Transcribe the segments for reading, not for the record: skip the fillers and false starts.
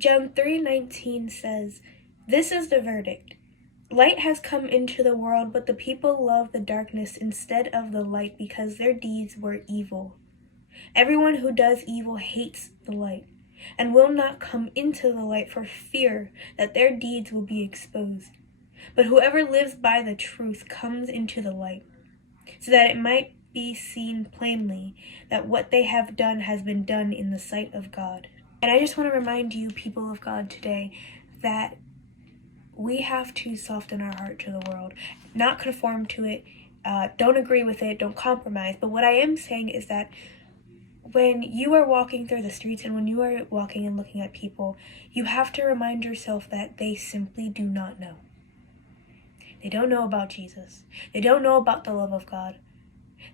John 3:19 says, "This is the verdict. Light has come into the world, but the people love the darkness instead of the light because their deeds were evil. Everyone who does evil hates the light and will not come into the light for fear that their deeds will be exposed. But whoever lives by the truth comes into the light, so that it might be seen plainly that what they have done has been done in the sight of God." And I just want to remind you, people of God, today, that we have to soften our heart to the world, not conform to it, don't agree with it, don't compromise. But what I am saying is that when you are walking through the streets and when you are walking and looking at people, you have to remind yourself that they simply do not know. They don't know about Jesus. They don't know about the love of God.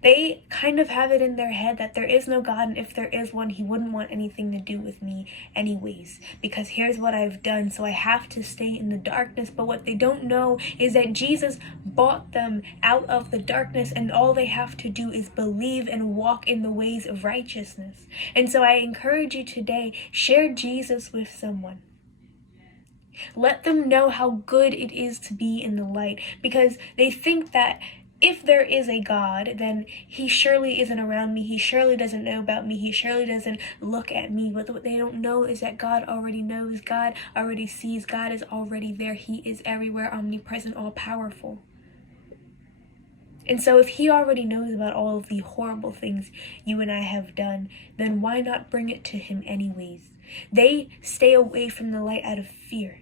They kind of have it in their head that there is no God, and if there is one, he wouldn't want anything to do with me anyways, because here's what I've done, so I have to stay in the darkness. But what they don't know is that Jesus bought them out of the darkness, and all they have to do is believe and walk in the ways of righteousness. And so I encourage you today, share Jesus with someone. Let them know how good it is to be in the light, because they think that if there is a God, then he surely isn't around me. He surely doesn't know about me. He surely doesn't look at me. But what they don't know is that God already knows. God already sees. God is already there. He is everywhere, omnipresent, all-powerful. And so if he already knows about all of the horrible things you and I have done, then why not bring it to him anyways? They stay away from the light out of fear.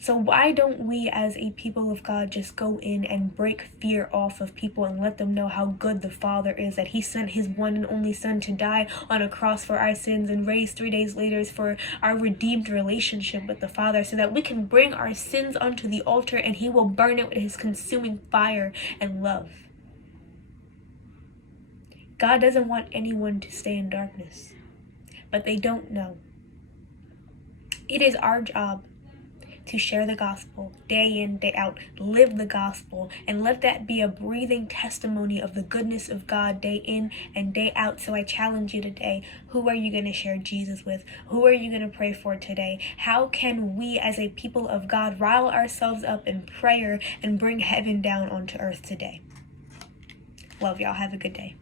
So why don't we as a people of God just go in and break fear off of people and let them know how good the Father is, that he sent his one and only Son to die on a cross for our sins and raised 3 days later for our redeemed relationship with the Father, so that we can bring our sins onto the altar and he will burn it with his consuming fire and love. God doesn't want anyone to stay in darkness, but they don't know. It is our job to share the gospel day in, day out, live the gospel, and let that be a breathing testimony of the goodness of God day in and day out. So I challenge you today, who are you going to share Jesus with? Who are you going to pray for today? How can we as a people of God rile ourselves up in prayer and bring heaven down onto earth today? Love y'all. Have a good day.